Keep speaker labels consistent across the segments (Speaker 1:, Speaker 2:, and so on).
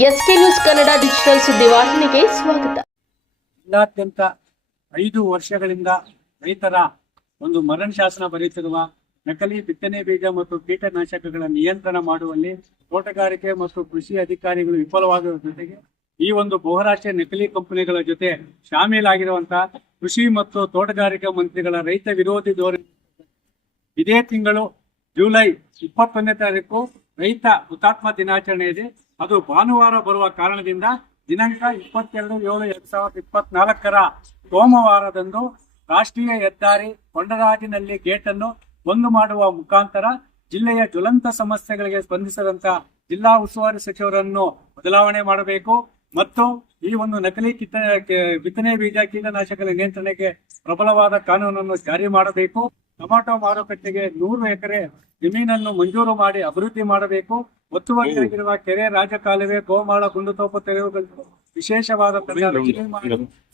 Speaker 1: S K news Kannada digital ಸುದ್ದಿವಾಹಿನಿಗೆ ಸ್ವಾಗತ.
Speaker 2: ಜಿಲ್ಲಾದ್ಯಂತ ಐದು ವರ್ಷಗಳಿಂದ ರೈತರ ಒಂದು ಮರಣ ಶಾಸನ ಬರೆಯುತ್ತಿರುವ ನಕಲಿ ಬಿತ್ತನೆ ಬೀಜ ಮತ್ತು ಕೀಟನಾಶಕಗಳ ನಿಯಂತ್ರಣ ಮಾಡುವಲ್ಲಿ ತೋಟಗಾರಿಕೆ ಮತ್ತು ಕೃಷಿ ಅಧಿಕಾರಿಗಳು ವಿಫಲವಾಗಿರುವ ಜೊತೆಗೆ ಈ ಒಂದು ಬಹುರಾಷ್ಟ್ರೀಯ ನಕಲಿ ಕಂಪನಿಗಳ ಜೊತೆ ಶಾಮೀಲಾಗಿರುವಂತಹ ಕೃಷಿ ಮತ್ತು ತೋಟಗಾರಿಕಾ ಮಂತ್ರಿಗಳ ರೈತ ವಿರೋಧಿ ಧೋರಣೆ. ಇದೇ ತಿಂಗಳು ಜುಲೈ ಇಪ್ಪತ್ತೊಂದನೇ ತಾರೀಕು ರೈತ ಹುತಾತ್ಮ ದಿನಾಚರಣೆ ಇದೆ. ಅದು ಭಾನುವಾರ ಬರುವ ಕಾರಣದಿಂದ ದಿನಾಂಕ ಇಪ್ಪತ್ತೆರಡು ಏಳು ಎರಡ್ ಸಾವಿರದ ಇಪ್ಪತ್ನಾಲ್ಕರ ಸೋಮವಾರದಂದು ರಾಷ್ಟ್ರೀಯ ಹೆದ್ದಾರಿ ಕೊಂಡರಾಜಿನಲ್ಲಿ ಗೇಟ್ ಅನ್ನು ಬಂದ್ ಮಾಡುವ ಮುಖಾಂತರ ಜಿಲ್ಲೆಯ ಜ್ವಲಂತ ಸಮಸ್ಯೆಗಳಿಗೆ ಸ್ಪಂದಿಸದಂತ ಜಿಲ್ಲಾ ಉಸ್ತುವಾರಿ ಸಚಿವರನ್ನು ಬದಲಾವಣೆ ಮಾಡಬೇಕು ಮತ್ತು ಈ ಒಂದು ನಕಲಿ ಕಿತ್ತ ಬಿತ್ತನೆ ಬೀಜ ಕೀಟನಾಶಕಗಳ ನಿಯಂತ್ರಣಕ್ಕೆ ಪ್ರಬಲವಾದ ಕಾನೂನನ್ನು ಜಾರಿ ಮಾಡಬೇಕು. ಟೊಮಾಟೊ ಮಾರುಕಟ್ಟೆಗೆ ನೂರು ಎಕರೆ ಜಮೀನನ್ನು ಮಂಜೂರು ಮಾಡಿ ಅಭಿವೃದ್ಧಿ ಮಾಡಬೇಕು. ಒತ್ತುವರಿಯಾಗಿರುವ ಕೆರೆ ರಾಜಕಾಲುವೆ ಗೋಮಾಳ ಗುಂಡುತೋಪು ತೆರವುಗಳು ವಿಶೇಷವಾದ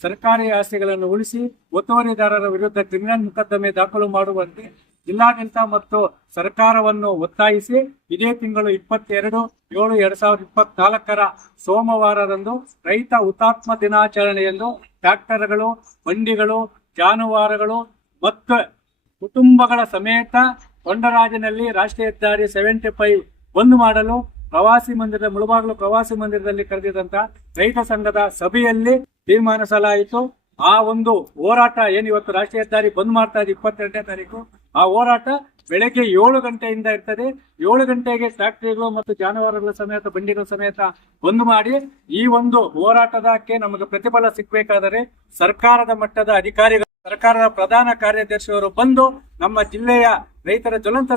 Speaker 2: ಸರ್ಕಾರಿ ಆಸ್ತಿಗಳನ್ನು ಉಳಿಸಿ ಒತ್ತುವರಿದಾರರ ವಿರುದ್ಧ ಕ್ರಿಮಿನಲ್ ಮೊಕದ್ದಮೆ ದಾಖಲು ಮಾಡುವಂತೆ ಜಿಲ್ಲಾಡಳಿತ ಮತ್ತು ಸರ್ಕಾರವನ್ನು ಒತ್ತಾಯಿಸಿ ಇದೇ ತಿಂಗಳು ಇಪ್ಪತ್ತೆರಡು ಏಳು ಎರಡ್ ಸಾವಿರದ ಇಪ್ಪತ್ನಾಲ್ಕರ ಸೋಮವಾರದಂದು ರೈತ ಹುತಾತ್ಮ ದಿನಾಚರಣೆಯಂದು ಟ್ರ್ಯಾಕ್ಟರ್ಗಳು ಬಂಡಿಗಳು ಜಾನುವಾರುಗಳು ಮತ್ತು ಕುಟುಂಬಗಳ ಸಮೇತ ಕೊಂಡರಾಜಿನಲ್ಲಿ ರಾಷ್ಟ್ರೀಯ ಹೆದ್ದಾರಿ ಸೆವೆಂಟಿ ಫೈವ್ ಬಂದ್ ಮಾಡಲು ಪ್ರವಾಸಿ ಮಂದಿರದ ಮುಳುಬಾಗಿಲು ಪ್ರವಾಸಿ ಮಂದಿರದಲ್ಲಿ ಕರೆದಿದ್ದಂತ ರೈತ ಸಂಘದ ಸಭೆಯಲ್ಲಿ ತೀರ್ಮಾನಿಸಲಾಯಿತು. ಆ ಒಂದು ಹೋರಾಟ ಏನು ಇವತ್ತು ರಾಷ್ಟ್ರೀಯ ಹೆದ್ದಾರಿ ಬಂದ್ ಮಾಡ್ತಾ ಇದೆ ಇಪ್ಪತ್ತೆರಡನೇ ತಾರೀಕು, ಆ ಹೋರಾಟ ಬೆಳಗ್ಗೆ ಏಳು ಗಂಟೆಯಿಂದ ಇರ್ತದೆ. ಏಳು ಗಂಟೆಗೆ ಫ್ಯಾಕ್ಟರಿಗಳು ಮತ್ತು ಜಾನುವಾರುಗಳ ಸಮೇತ, ಬಂಡಿಗಳ ಸಮೇತ ಬಂದ್ ಮಾಡಿ ಈ ಒಂದು ಹೋರಾಟದಕ್ಕೆ ನಮಗೆ ಪ್ರತಿಫಲ ಸಿಗಬೇಕಾದರೆ ಸರ್ಕಾರದ ಮಟ್ಟದ ಅಧಿಕಾರಿಗಳು, ಸರ್ಕಾರದ ಪ್ರಧಾನ ಕಾರ್ಯದರ್ಶಿಯವರು ಬಂದು ನಮ್ಮ ಜಿಲ್ಲೆಯ ರೈತರ ಜ್ವಲಂತ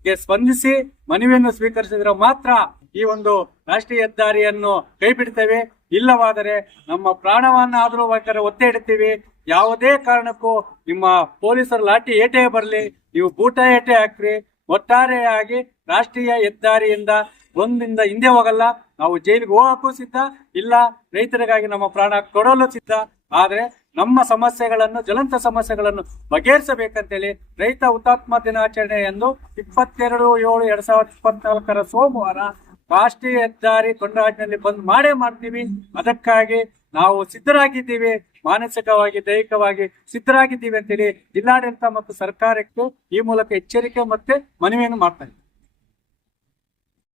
Speaker 2: ಸಮಸ್ಯೆಗಳಿಗೆ ಸ್ಪಂದಿಸಿ ಮನವಿಯನ್ನು ಸ್ವೀಕರಿಸಿದ್ರೆ ಮಾತ್ರ ಈ ಒಂದು ರಾಷ್ಟ್ರೀಯ ಹೆದ್ದಾರಿಯನ್ನು ಕೈ ಬಿಡ್ತೇವೆ ಇಲ್ಲವಾದರೆ ನಮ್ಮ ಪ್ರಾಣವನ್ನಾದರೂ ಬೇಕಾದ್ರೆ ಒತ್ತೆ ಇಡ್ತೀವಿ ಯಾವುದೇ ಕಾರಣಕ್ಕೂ ನಿಮ್ಮ ಪೊಲೀಸರು ಲಾಠಿ ಏಟೇ ಬರಲಿ. ನೀವು ಬೂಟ ಏಟೆ ಹಾಕ್ರಿ. ಒಟ್ಟಾರೆಯಾಗಿ ರಾಷ್ಟ್ರೀಯ ಹೆದ್ದಾರಿಯಿಂದ ಒಂದಿಂದ ಹಿಂದೆ ಹೋಗಲ್ಲ. ನಾವು ಜೈಲಿಗೆ ಹೋಗಕ್ಕೂ ಸಿದ್ಧ. ಇಲ್ಲ, ರೈತರಿಗಾಗಿ ನಮ್ಮ ಪ್ರಾಣ ಕೊಡಲು ಸಿದ್ಧ. ಆದ್ರೆ ನಮ್ಮ ಸಮಸ್ಯೆಗಳನ್ನು, ಜ್ವಲಂತ ಸಮಸ್ಯೆಗಳನ್ನು ಬಗೆಹರಿಸಬೇಕಂತೇಳಿ ರೈತ ಹುತಾತ್ಮ ದಿನಾಚರಣೆಯಂದು ಇಪ್ಪತ್ತೆರಡು ಏಳು ಎರಡ್ ಸಾವಿರದ ಇಪ್ಪತ್ನಾಲ್ಕರ ಸೋಮವಾರ ರಾಷ್ಟ್ರೀಯ ಹೆದ್ದಾರಿ ತೊಂಡರಾಜ್ನಲ್ಲಿ ಬಂದ್ ಮಾಡೇ ಮಾಡ್ತೀವಿ. ಅದಕ್ಕಾಗಿ ನಾವು ಸಿದ್ಧರಾಗಿದ್ದೀವಿ. ಮಾನಸಿಕವಾಗಿ, ದೈಹಿಕವಾಗಿ ಸಿದ್ಧರಾಗಿದ್ದೀವಿ ಅಂತೇಳಿ ಜಿಲ್ಲಾಡಳಿತ ಮತ್ತು ಸರ್ಕಾರಕ್ಕೆ ಈ ಮೂಲಕ ಎಚ್ಚರಿಕೆ ಮತ್ತೆ ಮನವಿಯನ್ನು ಮಾಡ್ತಾ ಇದ್ದೀವಿ.